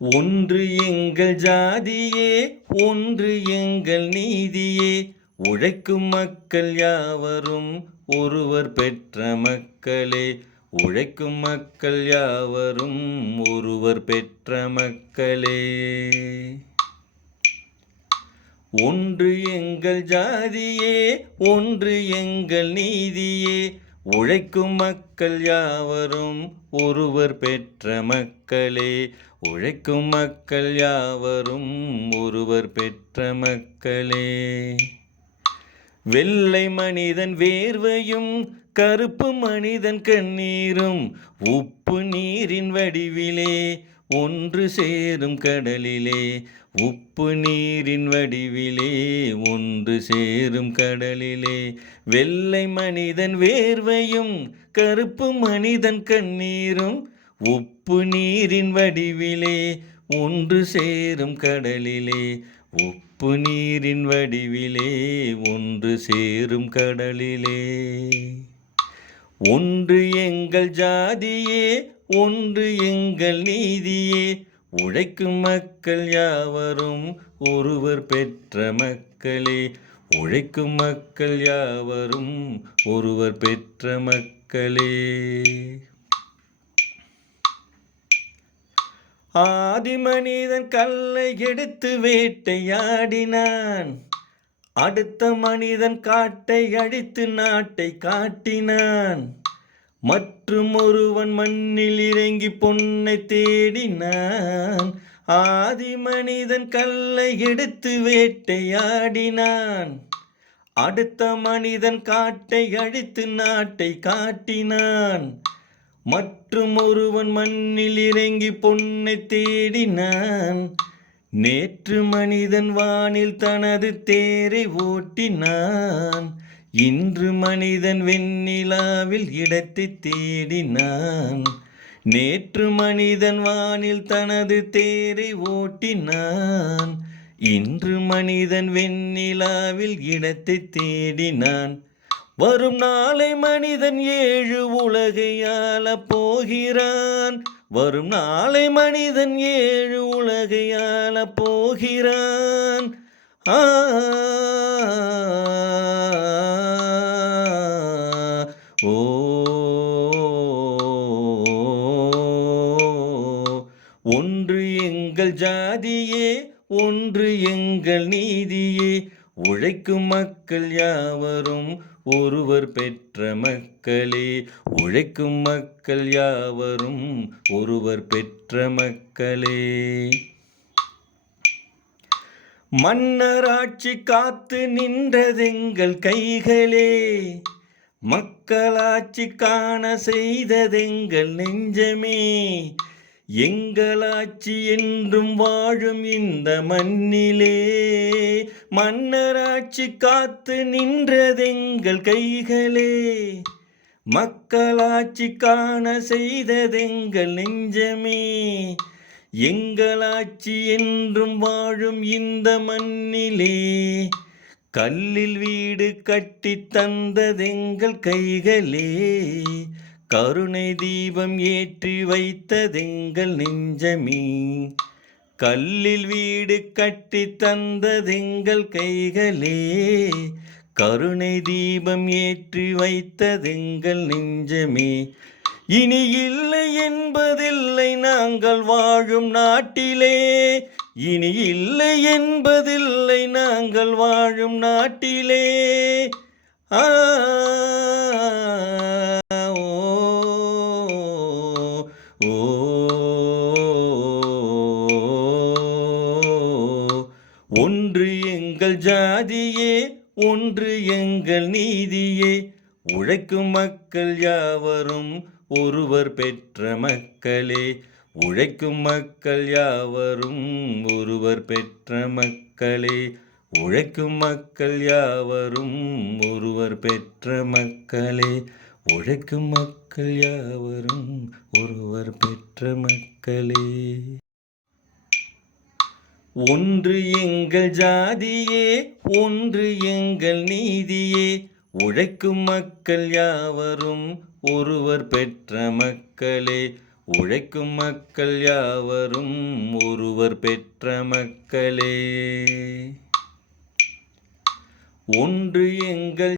ஒன்று எங்கள் ஜாதியே, ஒன்று எங்கள் நீதியே, உழைக்கும் மக்கள் யாவரும் ஒருவர் பெற்ற மக்களே. உழைக்கும் மக்கள் யாவரும் ஒருவர் பெற்ற மக்களே. ஒன்று எங்கள் ஜாதியே, ஒன்று எங்கள் நீதியே, உழைக்கும் மக்கள் யாவரும் ஒருவர் பெற்ற மக்களே. உழைக்கும் மக்கள் யாவரும் ஒருவர் பெற்ற மக்களே. வெள்ளை மனிதன் வேர்வையும் கருப்பு மனிதன் கண்ணீரும் உப்பு நீரின் வடிவிலே ஒன்று சேரும் கடலிலே. உப்பு நீரின் வடிவிலே ஒன்று சேரும் கடலிலே. வெள்ளை மனிதன் வேர்வையும் கருப்பு மனிதன் கண்ணீரும் உப்பு நீரின் வடிவிலே ஒன்று சேரும் கடலிலே. உப்பு நீரின் வடிவிலே ஒன்று சேரும் கடலிலே. ஒன்று எங்கள் ஜாதியே, ஒன்று எங்கள் நீதியே, உழைக்கும் மக்கள் யாவரும் ஒருவர் பெற்ற மக்களே. உழைக்கும் மக்கள் யாவரும் ஒருவர் பெற்ற மக்களே. ஆதி மனிதன் கல்லை எடுத்து வேட்டையாடினான். அடுத்த மனிதன் காட்டை அழித்து நாட்டை காட்டினான். மற்றும் ஒருவன் மண்ணில் இறங்கி பொன்னை தேடினான். ஆதி மனிதன் கல்லை எடுத்து வேட்டையாடினான். அடுத்த மனிதன் காட்டை அழித்து நாட்டை காட்டினான். மற்றும் ஒருவன் மண்ணில் இறங்கி பொன்னை தேடினான். நேற்று மனிதன் வானில் தனது தேரை ஓட்டினான். இன்று மனிதன் வெண்ணிலாவில் இடத்தை தேடினான். நேற்று மனிதன் வானில் தனது தேரை ஓட்டினான். இன்று மனிதன் வெண்ணிலாவில் இடத்தை தேடினான். வரும் நாளை மனிதன் 7 உலகை ஆளப் போகிறான். வரும் நாளை மனிதன் 7 உலகை ஆளப் போகிறான். ஓ ஒன்று எங்கள் ஜாதியே, ஒன்று எங்கள் நீதியே, உழைக்கும் மக்கள் யாவரும் ஒருவர் பெற்ற மக்களே. உழைக்கும் மக்கள் யாவரும் ஒருவர் பெற்ற மக்களே. மன்னராட்சி காத்து நின்றதெங்கள் கைகளே. மக்களாட்சி காண செய்ததெங்கள் நெஞ்சமே. எங்களாட்சி என்றும் வாழும் இந்த மண்ணிலே. மன்னராட்சி காத்து நின்றதெங்கள் கைகளே. மக்களாட்சி காண செய்ததெங்கள் நெஞ்சமே. எங்களாட்சி என்றும் வாழும் இந்த மண்ணிலே. கல்லில் வீடு கட்டி தந்ததெங்கள் கைகளே. கருணை தீபம் ஏற்றி வைத்ததெங்கள் நெஞ்சமே. கல்லில் வீடு கட்டி தந்ததெங்கள் கைகளே. கருணை தீபம் ஏற்றி வைத்ததெங்கள் நெஞ்சமே. இனி இல்லை என்பதில்லை நாங்கள் வாழும் நாட்டிலே. இனி இல்லை என்பதில்லை நாங்கள் வாழும் நாட்டிலே. ஒன்று எங்கள் ஜாதியே, ஒன்று எங்கள் நீதியே, உழைக்கும் மக்கள் யாவரும் ஒருவர் பெற்ற மக்களே. உழைக்கும் மக்கள் யாவரும் ஒருவர் பெற்ற மக்களே. உழைக்கும் மக்கள் யாவரும் ஒருவர் பெற்ற மக்களே. உழைக்கும் மக்கள் யாவரும் ஒருவர் பெற்ற மக்களே. ஒன்று எங்கள் ஜாதியே, ஒன்று எங்கள் நீதியே, உழைக்கும் மக்கள் யாவரும் ஒருவர் பெற்ற மக்களே. உழைக்கும் மக்கள் யாவரும் ஒருவர் பெற்ற மக்களே. ஒன்று எங்கள்